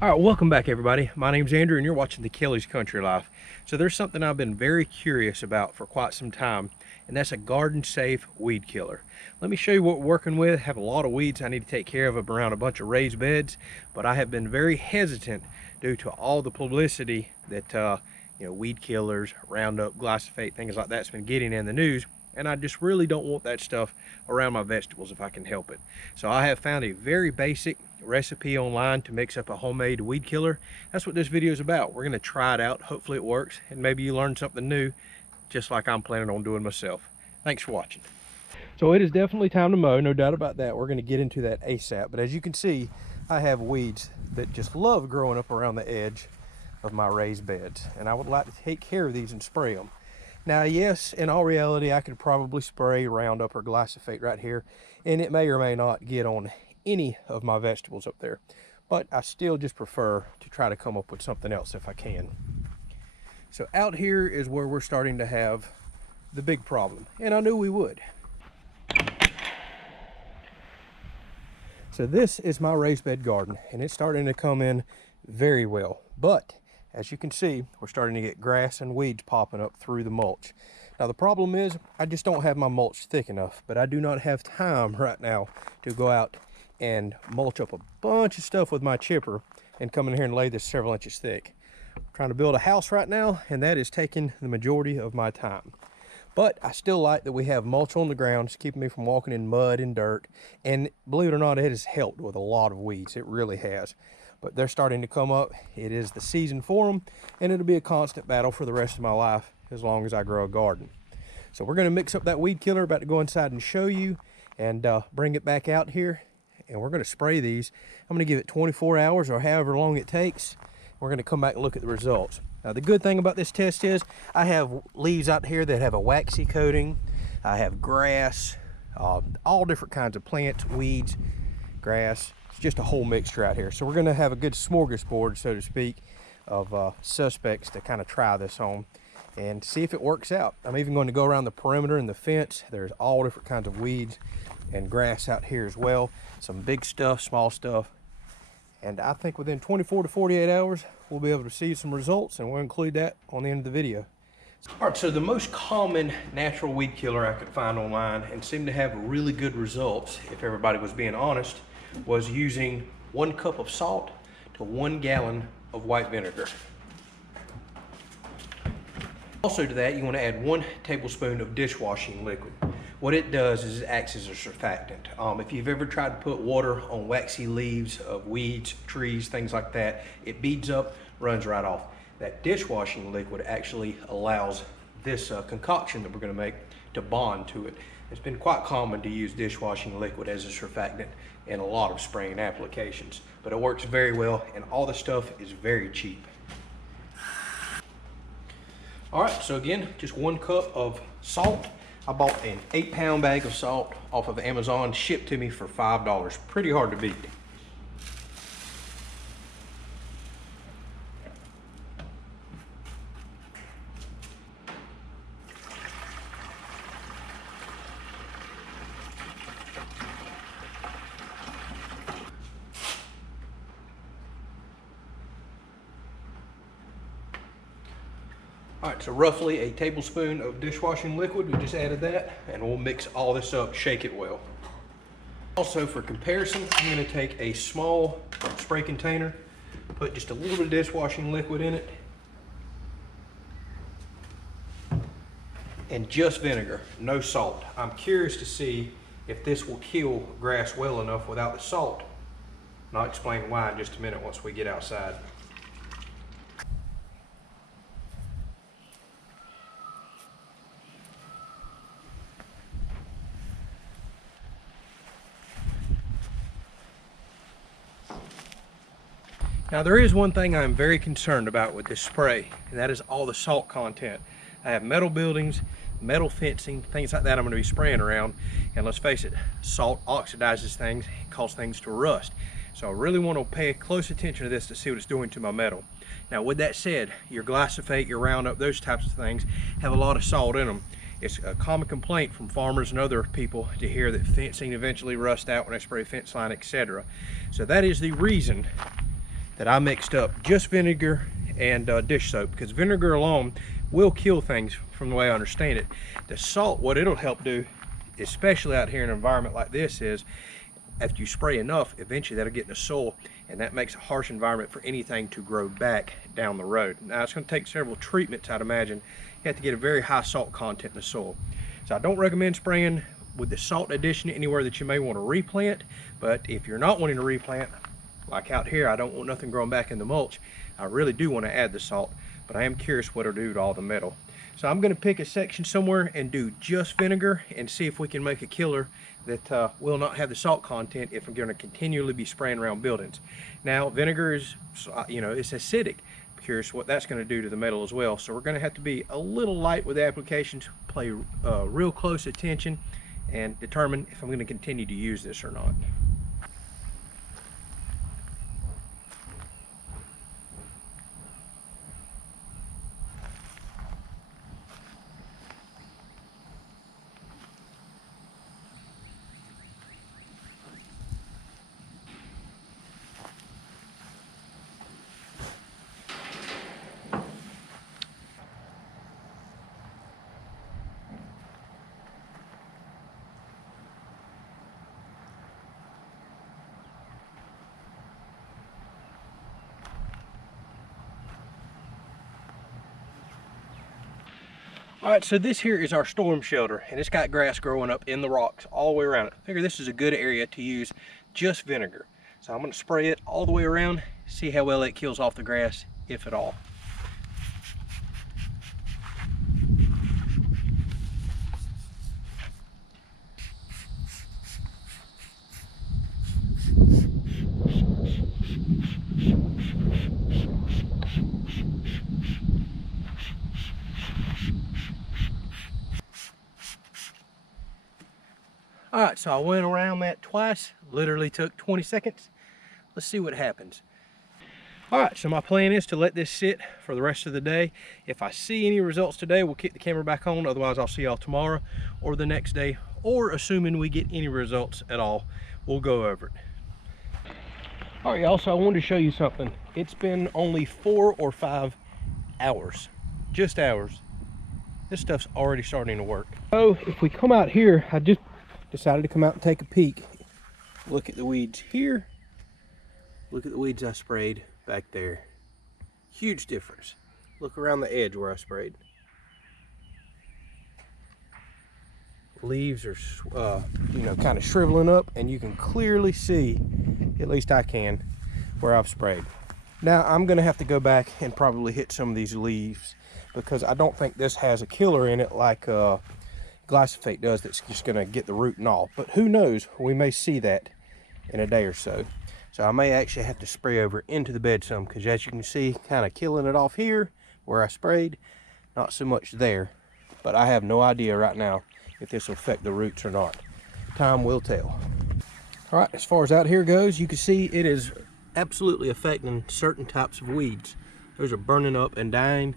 All right, welcome back everybody. My name's Andrew and you're watching the Kelly's Country Life. So there's something I've been very curious about for quite some time, and that's a garden safe weed killer. Let me show you what we're working with. I have a lot of weeds I need to take care of around a bunch of raised beds, but I have been very hesitant due to all the publicity that weed killers, Roundup, glyphosate, things like that's been getting in the news. And I just really don't want that stuff around my vegetables if I can help it. So I have found a very basic recipe online to mix up a homemade weed killer. That's what this video is about. We're going to try it out. Hopefully it works, and maybe you learn something new, just like I'm planning on doing myself. Thanks for watching. So it is definitely time to mow, no doubt about that. We're going to get into that ASAP. But as you can see, I have weeds that just love growing up around the edge of my raised beds, and I would like to take care of these and spray them. Now, yes, in all reality, I could probably spray Roundup or glyphosate right here, and it may or may not get on any of my vegetables up there. But I still just prefer to try to come up with something else if I can. So out here is where we're starting to have the big problem, and I knew we would. So this is my raised bed garden, and it's starting to come in very well. But as you can see, we're starting to get grass and weeds popping up through the mulch. Now the problem is I just don't have my mulch thick enough, but I do not have time right now to go out and mulch up a bunch of stuff with my chipper and come in here and lay this several inches thick. I'm trying to build a house right now, and that is taking the majority of my time. But I still like that we have mulch on the ground. It's keeping me from walking in mud and dirt. And believe it or not, it has helped with a lot of weeds. It really has. But they're starting to come up. It is the season for them, and it'll be a constant battle for the rest of my life as long as I grow a garden. So we're going to mix up that weed killer, about to go inside and show you, and bring it back out here, and we're going to spray these. I'm going to give it 24 hours or however long it takes. We're going to come back and look at the results. Now the good thing about this test is I have leaves out here that have a waxy coating. I have grass, all different kinds of plants, weeds, grass. Just a whole mixture out here. So we're going to have a good smorgasbord, so to speak, of suspects to kind of try this on and see if it works out. I'm even going to go around the perimeter and the fence. There's all different kinds of weeds and grass out here as well. Some big stuff, small stuff. And I think within 24 to 48 hours, we'll be able to see some results, and we'll include that on the end of the video. All right, so the most common natural weed killer I could find online and seemed to have really good results, if everybody was being honest, was using 1 cup of salt to 1 gallon of white vinegar. Also to that, you want to add 1 tablespoon of dishwashing liquid. What it does is it acts as a surfactant. If you've ever tried to put water on waxy leaves of weeds, trees, things like that, it beads up, runs right off. That dishwashing liquid actually allows this concoction that we're going to make to bond to it. It's been quite common to use dishwashing liquid as a surfactant in a lot of spraying applications, but it works very well, and all the stuff is very cheap. All right, so again, just 1 cup of salt. I bought an 8-pound bag of salt off of Amazon, shipped to me for $5. Pretty hard to beat. All right, so roughly a tablespoon of dishwashing liquid. We just added that, and we'll mix all this up, shake it well. Also, for comparison, I'm going to take a small spray container, put just a little bit of dishwashing liquid in it, and just vinegar, no salt. I'm curious to see if this will kill grass well enough without the salt. And I'll explain why in just a minute once we get outside. Now there is one thing I'm very concerned about with this spray, and that is all the salt content. I have metal buildings, metal fencing, things like that I'm going to be spraying around, and let's face it, salt oxidizes things, causes things to rust. So I really want to pay close attention to this to see what it's doing to my metal. Now with that said, your glyphosate, your Roundup, those types of things have a lot of salt in them. It's a common complaint from farmers and other people to hear that fencing eventually rusts out when they spray fence line, etc. So that is the reason that I mixed up just vinegar and dish soap, because vinegar alone will kill things from the way I understand it. The salt, what it'll help do, especially out here in an environment like this, is after you spray enough, eventually that'll get in the soil, and that makes a harsh environment for anything to grow back down the road. Now it's going to take several treatments, I'd imagine. You have to get a very high salt content in the soil. So I don't recommend spraying with the salt addition anywhere that you may want to replant, but if you're not wanting to replant, like out here, I don't want nothing growing back in the mulch, I really do want to add the salt, but I am curious what it'll do to all the metal. So I'm going to pick a section somewhere and do just vinegar and see if we can make a killer that will not have the salt content if I'm going to continually be spraying around buildings. Now vinegar is, you know, it's acidic. I'm curious what that's going to do to the metal as well. So we're going to have to be a little light with the applications, pay real close attention, and determine if I'm going to continue to use this or not. All right, so this here is our storm shelter, and it's got grass growing up in the rocks all the way around it. I figure this is a good area to use just vinegar. So I'm going to spray it all the way around, see how well it kills off the grass, if at all. All right, so I went around that twice, literally took 20 seconds. Let's see what happens. All right, so my plan is to let this sit for the rest of the day. If I see any results today, we'll kick the camera back on. Otherwise, I'll see y'all tomorrow or the next day, or assuming we get any results at all, we'll go over it. All right, y'all, so I wanted to show you something. It's been only 4 or 5 hours, just hours. This stuff's already starting to work. So if we come out here, I just decided to come out and take a peek. Look at the weeds here. Look at the weeds I sprayed back there. Huge difference. Look around the edge where I sprayed. Leaves are, you know, kind of shriveling up, and you can clearly see, at least I can, where I've sprayed. Now I'm gonna have to go back and probably hit some of these leaves, because I don't think this has a killer in it like glyphosate does that's just going to get the root and all. But who knows, we may see that in a day or so. So I may actually have to spray over into the bed some, because as you can see, kind of killing it off here where I sprayed, not so much there. But I have no idea right now if this will affect the roots or not. Time will tell. All right, as far as out here goes, you can see it is absolutely affecting certain types of weeds. Those are burning up and dying.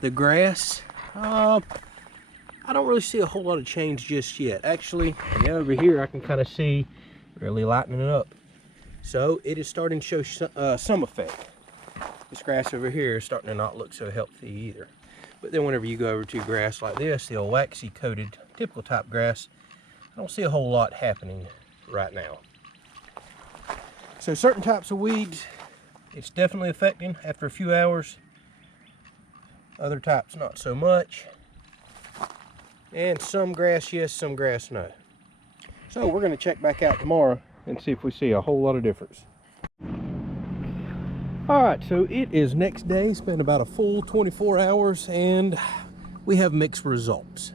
The grass, I don't really see a whole lot of change just yet. Actually, yeah, over here I can kind of see really lightening it up. So it is starting to show some effect. This grass over here is starting to not look so healthy either. But then whenever you go over to grass like this, the old waxy coated typical type grass, I don't see a whole lot happening right now. So certain types of weeds, it's definitely affecting after a few hours. Other types not so much. And some grass yes, some grass no. So we're going to check back out tomorrow and see if we see a whole lot of difference. All right, so it is next day. It's been about a full 24 hours and we have mixed results.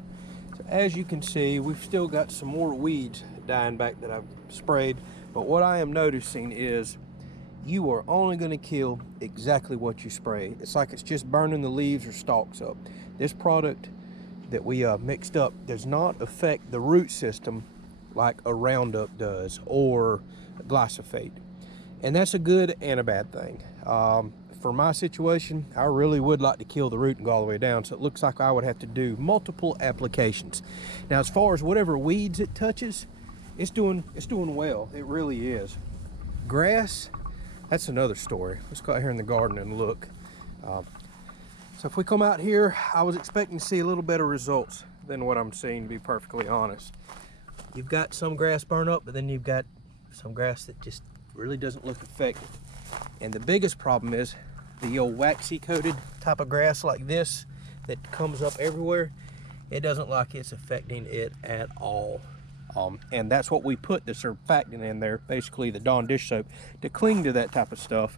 So as you can see, we've still got some more weeds dying back that I've sprayed, but what I am noticing is you are only going to kill exactly what you spray. It's like it's just burning the leaves or stalks up. This product that we mixed up does not affect the root system like a Roundup does or glyphosate, and that's a good and a bad thing. For my situation, I really would like to kill the root and go all the way down, so it looks like I would have to do multiple applications. Now as far as whatever weeds it touches, it's doing well. It really is. Grass, that's another story. Let's go out here in the garden and look. So if we come out here, I was expecting to see a little better results than what I'm seeing, to be perfectly honest. You've got some grass burn up, but then you've got some grass that just really doesn't look affected. And the biggest problem is the old waxy coated type of grass like this that comes up everywhere. It doesn't look like it's affecting it at all. And that's what we put the surfactant in there, basically the Dawn dish soap, to cling to that type of stuff.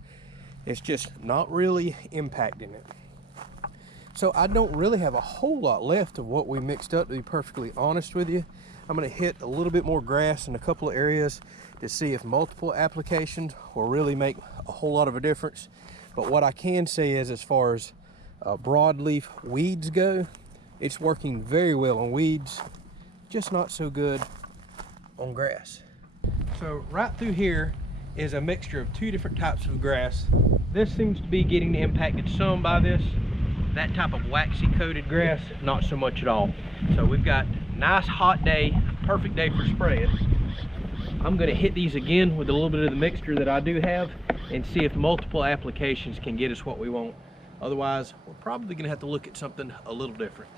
It's just not really impacting it. So I don't really have a whole lot left of what we mixed up, to be perfectly honest with you. I'm going to hit a little bit more grass in a couple of areas to see if multiple applications will really make a whole lot of a difference. But what I can say is, as far as broadleaf weeds go, it's working very well on weeds, just not so good on grass. So right through here is a mixture of two different types of grass. This seems to be getting impacted some by this. That type of waxy coated grass, not so much at all. So we've got a nice hot day, perfect day for spraying. I'm going to hit these again with a little bit of the mixture that I do have and see if multiple applications can get us what we want. Otherwise, we're probably going to have to look at something a little different.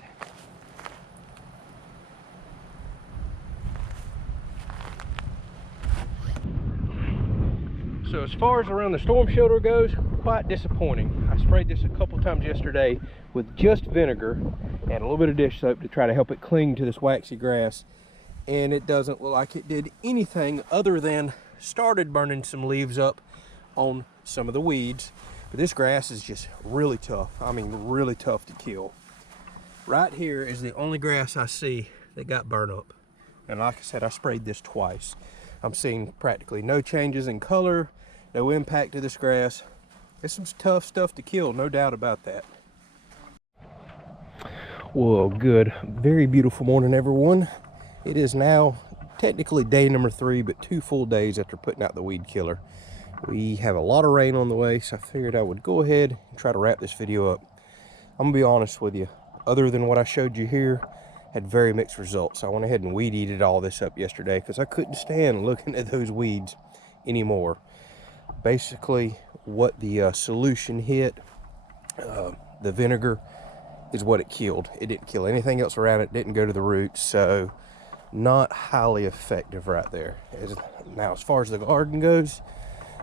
So as far as around the storm shelter goes, quite disappointing. I sprayed this a couple times yesterday with just vinegar and a little bit of dish soap to try to help it cling to this waxy grass, and it doesn't look like it did anything other than started burning some leaves up on some of the weeds. But this grass is just really tough. I mean, really tough to kill. Right here is the only grass I see that got burned up, and like I said, I sprayed this twice. I'm seeing practically no changes in color, no impact to this grass. It's some tough stuff to kill, no doubt about that. Well, good, very beautiful morning, everyone. It is now technically day number 3, but 2 full days after putting out the weed killer. We have a lot of rain on the way, so I figured I would go ahead and try to wrap this video up. I'm gonna be honest with you, other than what I showed you here, had very mixed results. I went ahead and weed eated all this up yesterday because I couldn't stand looking at those weeds anymore. Basically, what the solution hit, the vinegar, is what it killed. It didn't kill anything else around it, didn't go to the roots, so not highly effective right there. Now, as far as the garden goes,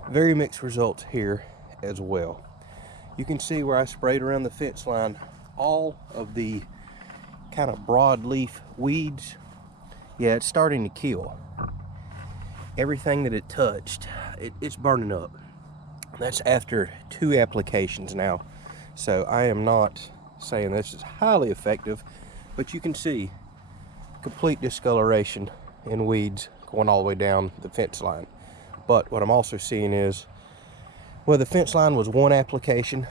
very mixed results here as well. You can see where I sprayed around the fence line, all of the kind of broadleaf weeds. Yeah, it's starting to kill. Everything that it touched, it's burning up. That's after 2 applications now. So I am not saying this is highly effective, but you can see complete discoloration in weeds going all the way down the fence line. But what I'm also seeing is, well, the fence line was 1 application.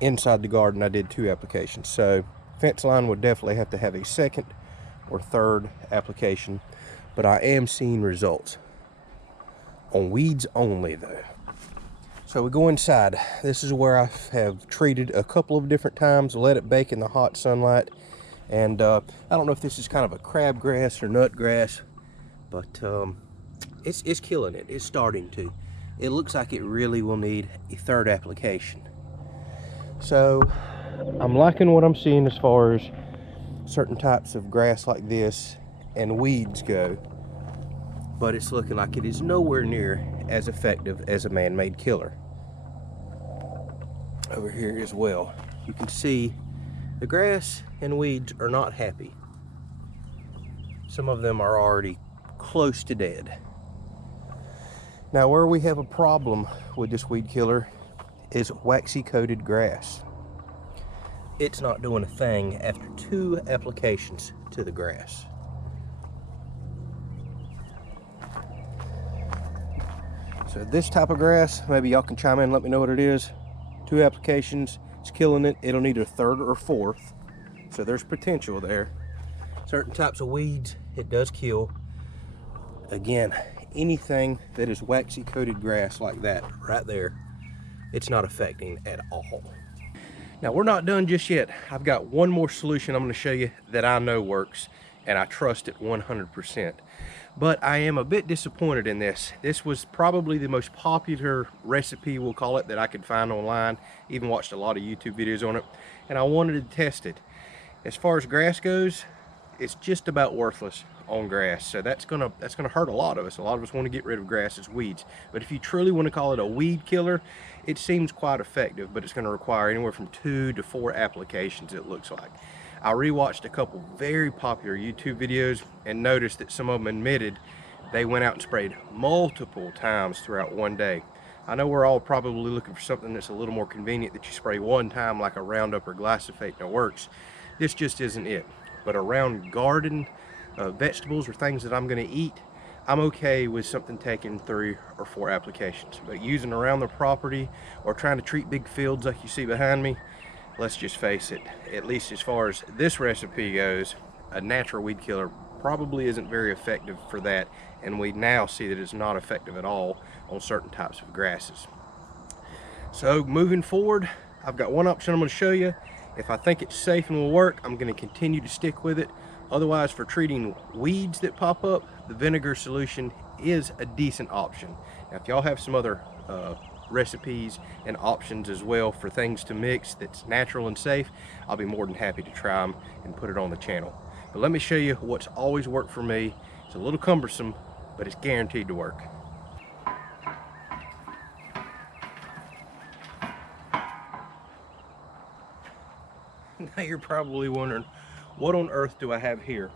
Inside the garden, I did 2 applications. So fence line would definitely have to have a 2nd or 3rd application, but I am seeing results on weeds only though. So we go inside. This is where I have treated a couple of different times, let it bake in the hot sunlight, and I don't know if this is kind of a crabgrass or nut grass, but it's killing it. It's starting to. It looks like it really will need a 3rd application. So I'm liking what I'm seeing as far as certain types of grass like this and weeds go, but it's looking like it is nowhere near as effective as a man-made killer. Over here as well, you can see the grass and weeds are not happy. Some of them are already close to dead. Now, where we have a problem with this weed killer is waxy coated grass. It's not doing a thing after 2 applications to the grass. So this type of grass, maybe y'all can chime in and let me know what it is. 2 applications, it's killing it. It'll need a 3rd or 4th. So there's potential there. Certain types of weeds, it does kill. Again, anything that is waxy coated grass like that right there, it's not affecting at all. Now, we're not done just yet. I've got one more solution I'm going to show you that I know works, and I trust it 100%. But I am a bit disappointed in this. This was probably the most popular recipe, we'll call it, that I could find online. Even watched a lot of YouTube videos on it, and I wanted to test it. As far as grass goes, it's just about worthless on grass. So that's gonna hurt a lot of us. A lot of us want to get rid of grass as weeds. But if you truly want to call it a weed killer, it seems quite effective, but it's going to require anywhere from 2 to 4 applications, it looks like. I rewatched a couple very popular YouTube videos and noticed that some of them admitted they went out and sprayed multiple times throughout one day. I know we're all probably looking for something that's a little more convenient, that you spray one time like a Roundup or glyphosate and it works. This just isn't it. But around garden vegetables or things that I'm going to eat, I'm okay with something taking 3 or 4 applications. But using around the property or trying to treat big fields like you see behind me, let's just face it, at least as far as this recipe goes, a natural weed killer probably isn't very effective for that, and we now see that it's not effective at all on certain types of grasses. So moving forward, I've got one option I'm going to show you. If I think it's safe and will work, I'm going to continue to stick with it. Otherwise, for treating weeds that pop up, the vinegar solution is a decent option. Now, if y'all have some other recipes and options as well for things to mix that's natural and safe, I'll be more than happy to try them and put it on the channel. But let me show you what's always worked for me. It's a little cumbersome, but it's guaranteed to work. Now you're probably wondering, what on earth do I have here?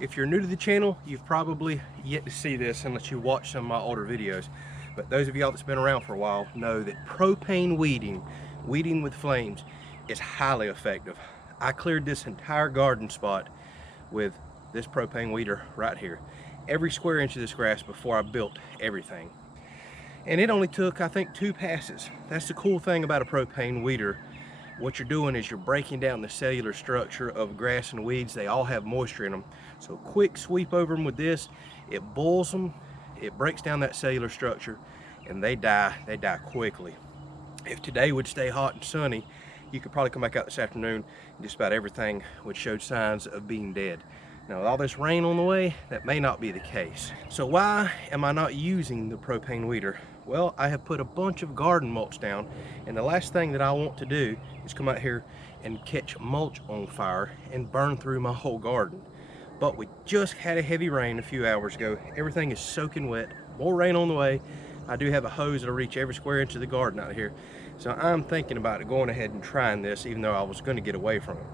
If you're new to the channel, you've probably yet to see this unless you watch some of my older videos. But those of y'all that's been around for a while know that propane weeding with flames, is highly effective. I cleared this entire garden spot with this propane weeder right here. Every square inch of this grass before I built everything. And it only took, I think, 2 passes. That's the cool thing about a propane weeder. What you're doing is you're breaking down the cellular structure of grass and weeds. They all have moisture in them. So quick sweep over them with this, it boils them, it breaks down that cellular structure, and they die quickly. If today would stay hot and sunny, you could probably come back out this afternoon and just about everything would show signs of being dead. Now with all this rain on the way, that may not be the case. So why am I not using the propane weeder? Well, I have put a bunch of garden mulch down, and the last thing that I want to do is come out here and catch mulch on fire and burn through my whole garden. But we just had a heavy rain a few hours ago. Everything is soaking wet, more rain on the way. I do have a hose that'll reach every square inch of the garden out here. So I'm thinking about it, going ahead and trying this, even though I was going to get away from it.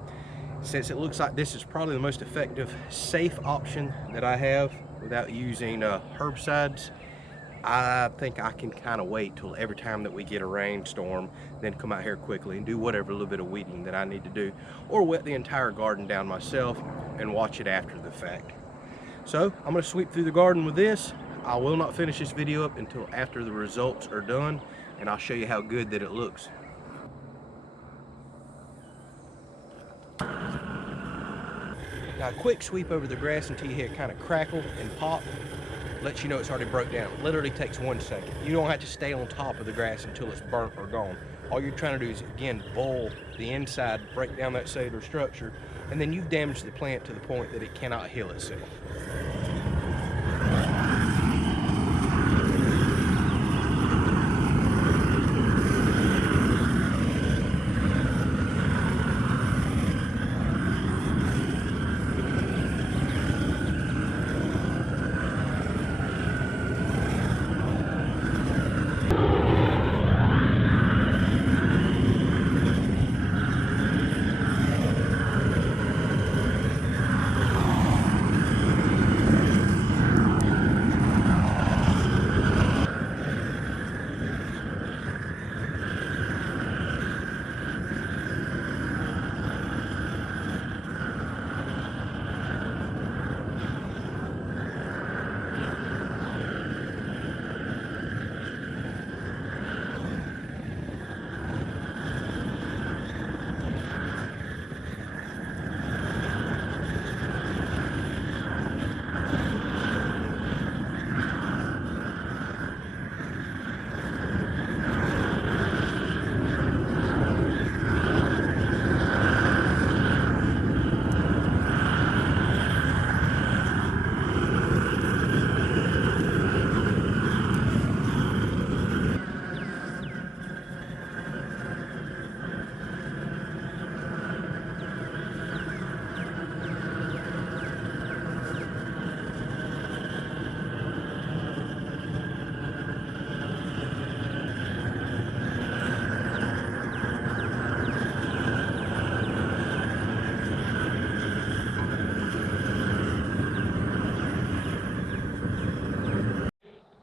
Since it looks like this is probably the most effective, safe option that I have without using herbicides, I think I can kind of wait till every time that we get a rainstorm, then come out here quickly and do whatever little bit of weeding that I need to do, or wet the entire garden down myself and watch it after the fact. So I'm going to sweep through the garden with this. I will not finish this video up until after the results are done, and I'll show you how good that it looks. Now a quick sweep over the grass until you hear it kind of crackle and pop, lets you know it's already broke down. It literally takes 1 second. You don't have to stay on top of the grass until it's burnt or gone. All you're trying to do is, again, boil the inside, break down that cellular structure, and then you've damaged the plant to the point that it cannot heal itself.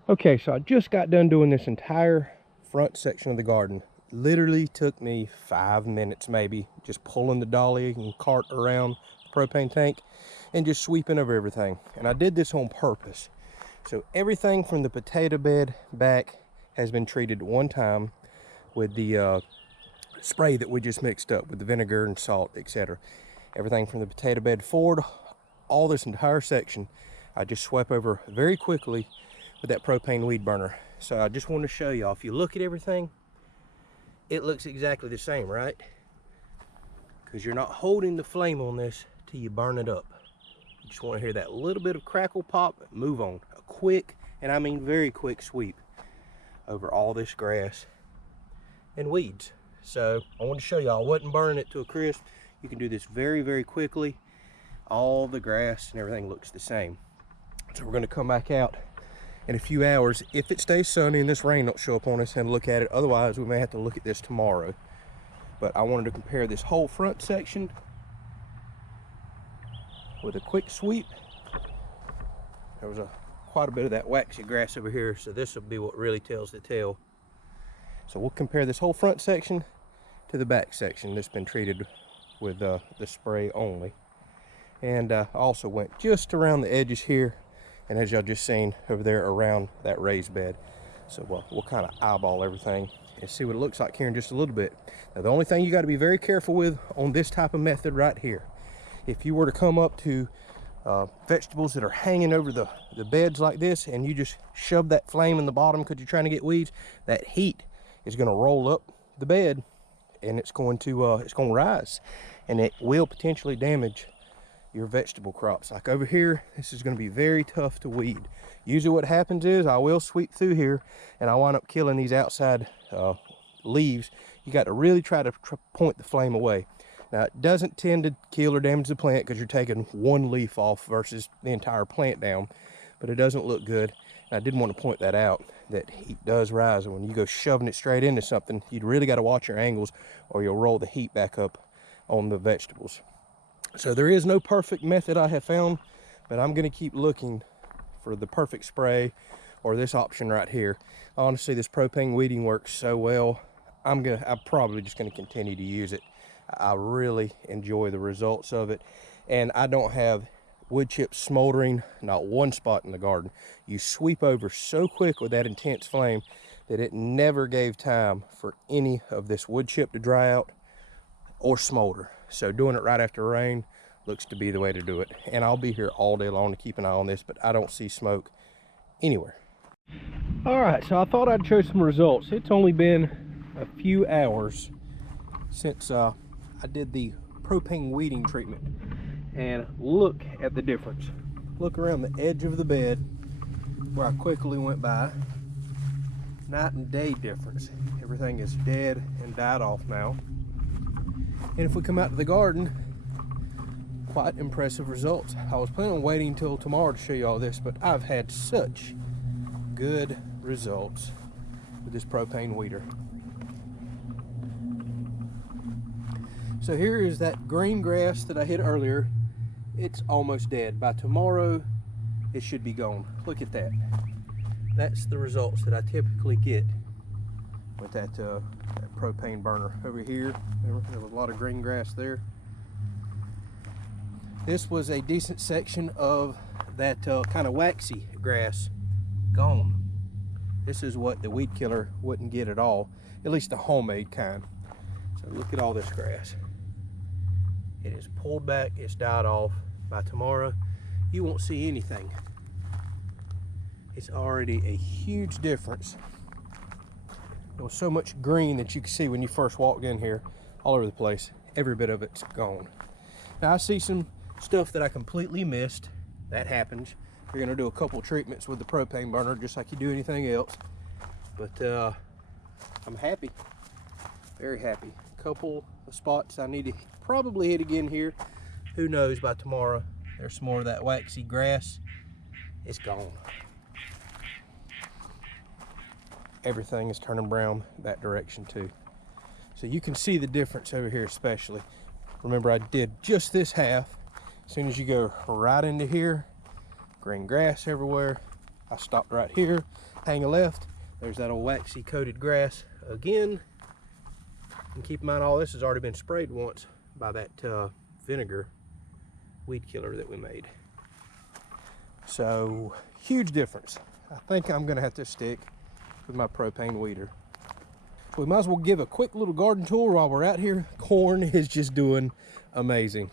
Okay, so I just got done doing this entire front section of the garden. Literally took me 5 minutes maybe, just pulling the dolly and cart around the propane tank and just sweeping over everything. And I did this on purpose. So everything from the potato bed back has been treated one time with the spray that we just mixed up with the vinegar and salt, etc. Everything from the potato bed forward, all this entire section, I just swept over very quickly with that propane weed burner. So I just want to show y'all, if you look at everything, it looks exactly the same, right? Because you're not holding the flame on this till you burn it up. You just want to hear that little bit of crackle pop, move on. A quick, and I mean very quick sweep over all this grass and weeds. So I want to show y'all, I wasn't burning it to a crisp. You can do this very, very quickly. All the grass and everything looks the same. So we're going to come back out in a few hours, if it stays sunny and this rain don't show up on us, and look at it. Otherwise we may have to look at this tomorrow. But I wanted to compare this whole front section with a quick sweep. There was quite a bit of that waxy grass over here, so this will be what really tells the tale. So we'll compare this whole front section to the back section that's been treated with the spray only. And I also went just around the edges here, and as y'all just seen over there around that raised bed. So we'll kind of eyeball everything and see what it looks like here in just a little bit. Now the only thing you got to be very careful with on this type of method right here, if you were to come up to vegetables that are hanging over the beds like this, and you just shove that flame in the bottom because you're trying to get weeds, that heat is going to roll up the bed, and it's going to rise, and it will potentially damage your vegetable crops. Like over here, this is going to be very tough to weed. Usually what happens is I will sweep through here and I wind up killing these outside leaves. You got to really try to point the flame away. Now it doesn't tend to kill or damage the plant because you're taking one leaf off versus the entire plant down, but it doesn't look good. And I did want to point that out, that heat does rise, and when you go shoving it straight into something, you really got to watch your angles or you'll roll the heat back up on the vegetables. So there is no perfect method I have found, but I'm going to keep looking for the perfect spray or this option right here. Honestly, this propane weeding works so well. I'm probably just going to continue to use it. I really enjoy the results of it, and I don't have wood chips smoldering not one spot in the garden. You sweep over so quick with that intense flame that it never gave time for any of this wood chip to dry out or smolder. So doing it right after rain looks to be the way to do it. And I'll be here all day long to keep an eye on this, but I don't see smoke anywhere. All right, so I thought I'd show some results. It's only been a few hours since I did the propane weeding treatment, and look at the difference. Look around the edge of the bed where I quickly went by. Night and day difference. Everything is dead and died off now. And if we come out to the garden, quite impressive results. I was planning on waiting until tomorrow to show you all this, but I've had such good results with this propane weeder. So here is that green grass that I hit earlier. It's almost dead. By tomorrow, it should be gone. Look at that. That's the results that I typically get with that propane burner. Over here, there was a lot of green grass there. This was a decent section of that kind of waxy grass. Gone. This is what the weed killer wouldn't get at all, at least the homemade kind. So look at all this grass. It is pulled back, it's died off. By tomorrow, you won't see anything. It's already a huge difference. There was so much green that you could see when you first walked in here, all over the place. Every bit of it's gone. Now I see some stuff that I completely missed. That happens. You're gonna do a couple treatments with the propane burner just like you do anything else. But I'm happy, very happy. A couple of spots I need to probably hit again here. Who knows, by tomorrow, there's some more of that waxy grass. It's gone. Everything is turning brown that direction too. So you can see the difference over here especially. Remember, I did just this half. As soon as you go right into here, green grass everywhere. I stopped right here. hang a left, there's that old waxy coated grass again. And keep in mind, all this has already been sprayed once by that vinegar weed killer that we made. So, huge difference. I think I'm gonna have to stick with my propane weeder. So we might as well give a quick little garden tour while we're out here. Corn is just doing amazing.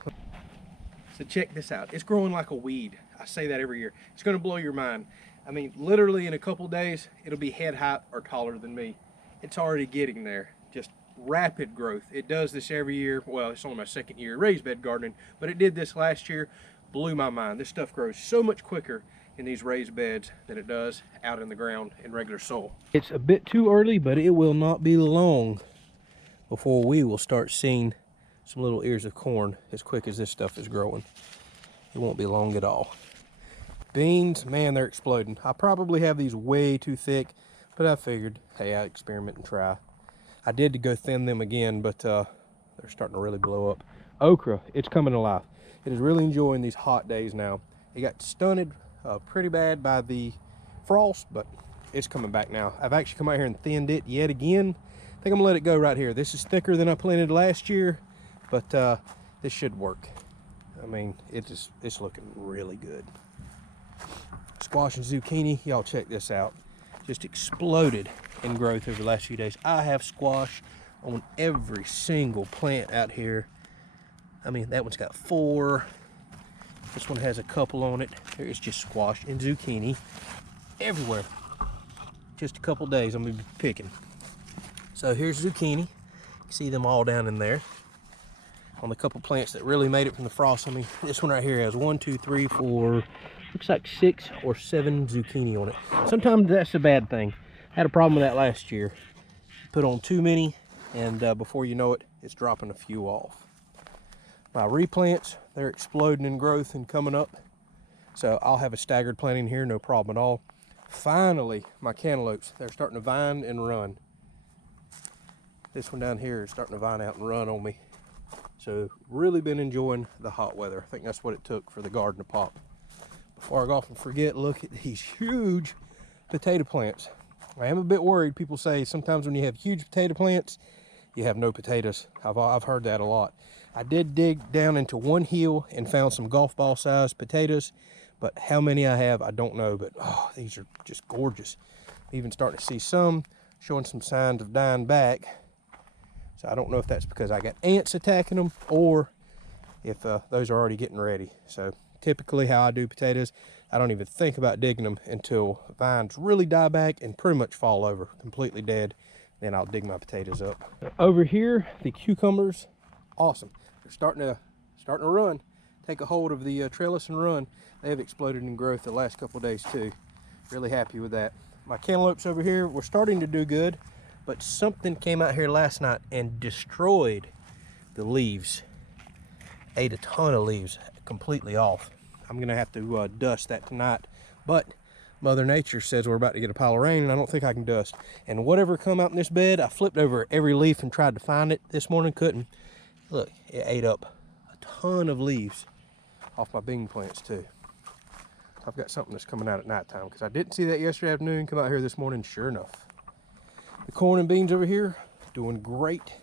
So check this out. It's growing like a weed. I say that every year. It's gonna blow your mind. I mean, literally in a couple days, it'll be head height or taller than me. It's already getting there. Just rapid growth. It does this every year. Well, it's only my second year raised bed gardening, but it did this last year. Blew my mind. This stuff grows so much quicker in these raised beds than it does out in the ground in regular soil. It's a bit too early, but it will not be long before we will start seeing some little ears of corn as quick as this stuff is growing. It won't be long at all. Beans, man, they're exploding. I probably have these way too thick, but I figured, hey, I'd experiment and try. I did to go thin them again, but they're starting to really blow up. Okra, it's coming alive. It is really enjoying these hot days now. It got stunted pretty bad by the frost, but it's coming back now. I've actually come out here and thinned it yet again. I think I'm gonna let it go right here. This is thicker than I planted last year, but this should work. I mean, it's looking really good. Squash and zucchini, y'all check this out. Just exploded in growth over the last few days. I have squash on every single plant out here. I mean, that one's got 4. This one has a couple on it. There's just squash and zucchini everywhere. Just a couple days I'm gonna be picking. So here's zucchini. You can see them all down in there. On the couple plants that really made it from the frost. I mean, this one right here has 1, 2, 3, 4, looks like 6 or 7 zucchini on it. Sometimes that's a bad thing. I had a problem with that last year. Put on too many, and before you know it, it's dropping a few off. My replants, they're exploding in growth and coming up. So I'll have a staggered planting here, no problem at all. Finally, my cantaloupes, they're starting to vine and run. This one down here is starting to vine out and run on me. So really been enjoying the hot weather. I think that's what it took for the garden to pop. Before I go off and forget, look at these huge potato plants. I am a bit worried. People say sometimes when you have huge potato plants, you have no potatoes. I've heard that a lot. I did dig down into one hill and found some golf ball sized potatoes, but how many I have, I don't know. But oh, these are just gorgeous. Even starting to see some showing some signs of dying back. So I don't know if that's because I got ants attacking them or if those are already getting ready. So typically how I do potatoes, I don't even think about digging them until vines really die back and pretty much fall over, completely dead. Then I'll dig my potatoes up. Over here, the cucumbers, awesome. They're starting to run. Take a hold of the trellis and run. They have exploded in growth the last couple of days too. Really happy with that. My cantaloupes over here, we're starting to do good, but something came out here last night and destroyed the leaves. Ate a ton of leaves completely off. I'm gonna have to dust that tonight, but Mother Nature says we're about to get a pile of rain and I don't think I can dust. And whatever come out in this bed, I flipped over every leaf and tried to find it this morning, couldn't. Look, it ate up a ton of leaves off my bean plants too. So I've got something that's coming out at nighttime because I didn't see that yesterday afternoon. Come out here this morning, sure enough. The corn and beans over here, doing great.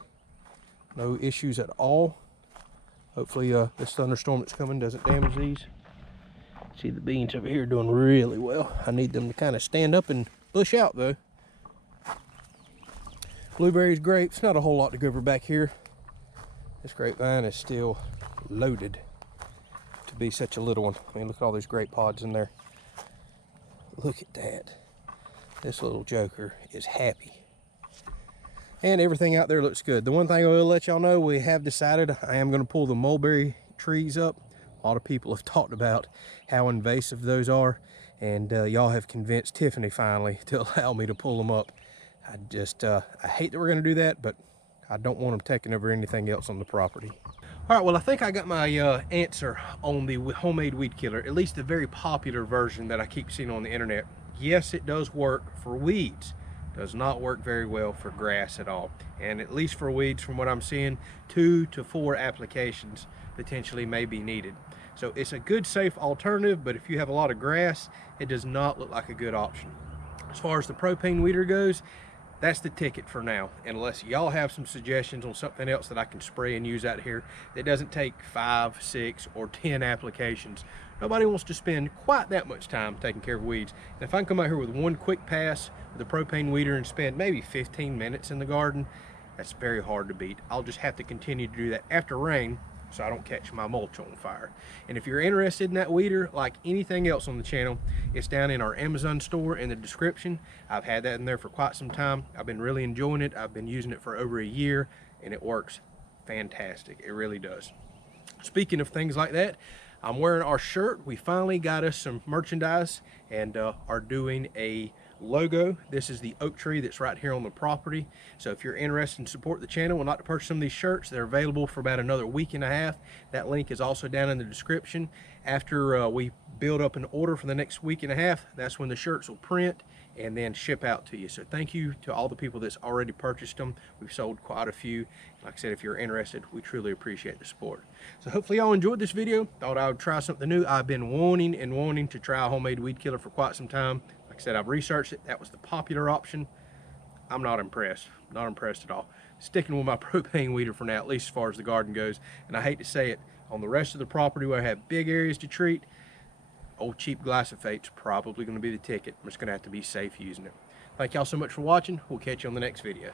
No issues at all. Hopefully this thunderstorm that's coming doesn't damage these. See the beans over here doing really well. I need them to kind of stand up and bush out though. Blueberries, grapes, not a whole lot to go over back here. This grapevine is still loaded to be such a little one. I mean, look at all these grape pods in there. Look at that. This little joker is happy. And everything out there looks good. The one thing I will let y'all know, we have decided I am going to pull the mulberry trees up. A lot of people have talked about how invasive those are, and y'all have convinced Tiffany finally to allow me to pull them up. I hate that we're going to do that, but I don't want them taking over anything else on the property. All right, well, I think I got my answer on the homemade weed killer, at least the very popular version that I keep seeing on the internet. Yes, it does work for weeds. Does not work very well for grass at all. And at least for weeds, from what I'm seeing, 2 to 4 applications potentially may be needed. So it's a good, safe alternative, but if you have a lot of grass, it does not look like a good option. As far as the propane weeder goes, that's the ticket for now, unless y'all have some suggestions on something else that I can spray and use out here that doesn't take 5, 6, or 10 applications. Nobody wants to spend quite that much time taking care of weeds. And if I can come out here with one quick pass with the propane weeder and spend maybe 15 minutes in the garden, that's very hard to beat. I'll just have to continue to do that after rain so I don't catch my mulch on fire. And if you're interested in that weeder, like anything else on the channel, it's down in our Amazon store in the description. I've had that in there for quite some time. I've been really enjoying it. I've been using it for over a year, and it works fantastic. It really does. Speaking of things like that, I'm wearing our shirt. We finally got us some merchandise and are doing a logo. This is the oak tree that's right here on the property. So if you're interested in support the channel and like to purchase some of these shirts, they're available for about another week and a half. That link is also down in the description. After we build up an order for the next week and a half, that's when the shirts will print and then ship out to you. So thank you to all the people that's already purchased them. We've sold quite a few. Like I said, if you're interested, we truly appreciate the support. So hopefully y'all enjoyed this video. Thought I would try something new. I've been wanting to try a homemade weed killer for quite some time. Like I said, I've researched it. That was the popular option. I'm not impressed. Not impressed at all. Sticking with my propane weeder for now, at least as far as the garden goes. And I hate to say it, on the rest of the property where I have big areas to treat, old cheap glyphosate is probably going to be the ticket. I'm just going to have to be safe using it. Thank y'all so much for watching. We'll catch you on the next video.